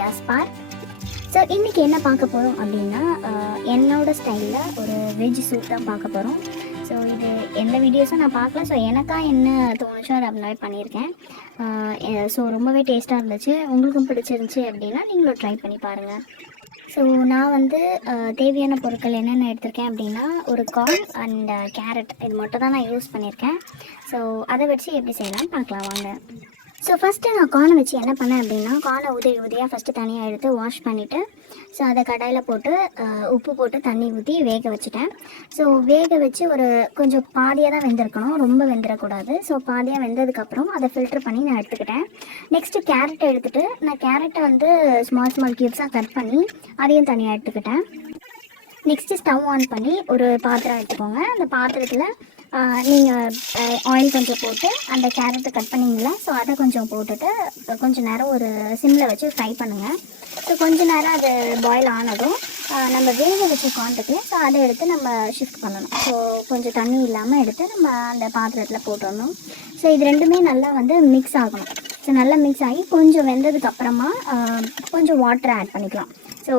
Divya's park. So இன்றைக்கி என்ன பார்க்க போகிறோம் அப்படின்னா என்னோடய ஸ்டைலில் ஒரு வெஜ் சூப் தான் பார்க்க போகிறோம். ஸோ இது எந்த வீடியோஸும் நான் பார்க்கல. ஸோ எனக்காக என்ன தோணுச்சோ அதை அப்படின்னாவே பண்ணியிருக்கேன். ஸோ ரொம்பவே டேஸ்ட்டாக இருந்துச்சு. உங்களுக்கும் பிடிச்சிருந்துச்சி அப்படின்னா நீங்களும் ட்ரை பண்ணி பாருங்கள். ஸோ நான் வந்து தேவையான பொருட்கள் என்னென்ன எடுத்திருக்கேன் அப்படின்னா ஒரு கார்ன் அண்ட் கேரட் இது மட்டும் தான் நான் யூஸ் பண்ணியிருக்கேன். ஸோ அதை வச்சு எப்படி செய்யலாம்னு பார்க்கலாம் வாங்க. ஸோ ஃபஸ்ட்டு நான் கார்னை வச்சு என்ன பண்ணேன் அப்படின்னா கார்னை உதிரியாக ஃபஸ்ட்டு தனியாக எடுத்து வாஷ் பண்ணிவிட்டு ஸோ அதை கடாயில் போட்டு உப்பு போட்டு தண்ணி ஊற்றி வேக வச்சுட்டேன். ஸோ வேக வச்சு ஒரு கொஞ்சம் பாதியாக தான் வெந்திருக்கணும், ரொம்ப வெந்துடக்கூடாது. ஸோ பாதியாக வெந்ததுக்கப்புறம் அதை ஃபில்ட்ரு பண்ணி நான் எடுத்துக்கிட்டேன். நெக்ஸ்ட்டு கேரட்டை எடுத்துகிட்டு நான் கேரட்டை வந்து ஸ்மால் க்யூப்ஸாக கட் பண்ணி அதையும் தனியாக எடுத்துக்கிட்டேன். நெக்ஸ்ட்டு ஸ்டவ் ஆன் பண்ணி ஒரு பாத்திரம் எடுத்துக்கோங்க. அந்த பாத்திரத்தில் நீங்கள் ஆயில் கொஞ்சம் போட்டு அந்த கேரட்டை கட் பண்ணிங்களா ஸோ அதை கொஞ்சம் போட்டுட்டு கொஞ்சம் நேரம் ஒரு சிம்மில் வச்சு ஃப்ரை பண்ணுங்கள். ஸோ கொஞ்சம் நேரம் அது பாயில் ஆனதும் நம்ம வேக வச்ச கார்ன் ஸோ அதை எடுத்து நம்ம ஷிஃப்ட் பண்ணணும். ஸோ கொஞ்சம் தண்ணி இல்லாமல் எடுத்து நம்ம அந்த பாத்திரத்தில் போட்டுடணும். ஸோ இது ரெண்டுமே நல்லா வந்து மிக்ஸ் ஆகணும். ஸோ நல்லா மிக்ஸ் ஆகி கொஞ்சம் வெந்ததுக்கப்புறமா கொஞ்சம் வாட்டர் ஆட் பண்ணிக்கலாம். ஸோ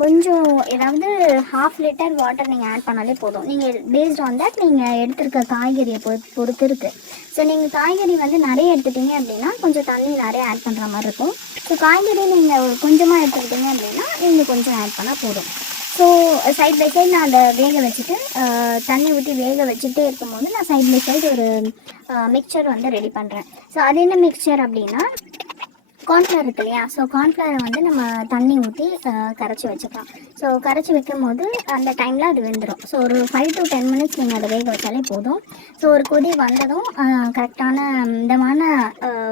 கொஞ்சம் ஏதாவது 1/2 லிட்டர் வாட்டர் நீங்கள் ஆட் பண்ணாலே போதும். நீங்கள் பேஸ்ட் ஆன் தட் நீங்கள் எடுத்துருக்க காய்கறியை பொறுத்து இருக்குது. ஸோ நீங்கள் காய்கறி வந்து நிறைய எடுத்துட்டீங்க அப்படின்னா கொஞ்சம் தண்ணி நிறைய ஆட் பண்ணுற மாதிரி இருக்கும். ஸோ காய்கறி நீங்கள் கொஞ்சமாக எடுத்துக்கிட்டீங்க அப்படின்னா நீங்கள் கொஞ்சம் ஆட் பண்ணால் போதும். ஸோ சைட் பை சைடு நான் அதை வேக வச்சுட்டு தண்ணி ஊற்றி வேக வச்சுட்டே இருக்கும்போது நான் சைட் பை சைடு ஒரு மிக்சர் வந்து ரெடி பண்ணுறேன். ஸோ அது என்ன மிக்சர் அப்படின்னா கார்ன்ஃப்ளவர் இருக்கு இல்லையா, ஸோ கார்ன்ஃப்ளவரை வந்து நம்ம தண்ணி ஊற்றி கரைச்சி வச்சுக்கலாம். ஸோ கரைச்சி வைக்கும் போது அந்த டைமில் அது வெந்துடும். ஸோ ஒரு 5 to 10 மினிட்ஸ் நீங்கள் அதை வேக வச்சாலே போதும். ஸோ ஒரு கொதி வந்ததும் கரெக்டான மிதமான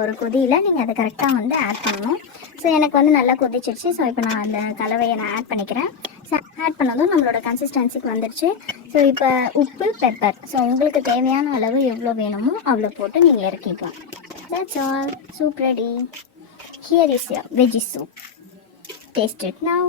ஒரு கொதியில் நீங்கள் அதை கரெக்டாக வந்து ஆட் பண்ணணும். ஸோ எனக்கு வந்து நல்லா கொதிச்சிருச்சு. ஸோ இப்போ நான் அந்த கலவையை நான் ஆட் பண்ணிக்கிறேன். ஸோ ஆட் பண்ணதும் நம்மளோட கன்சிஸ்டன்சிக்கு வந்துடுச்சு. ஸோ இப்போ உப்பு, பெப்பர், ஸோ உங்களுக்கு தேவையான அளவு எவ்வளோ வேணுமோ அவ்வளோ போட்டு நீங்கள் இறக்கிக்கலாம். That's all. Soup ready. Here is your veggie soup. Taste it now.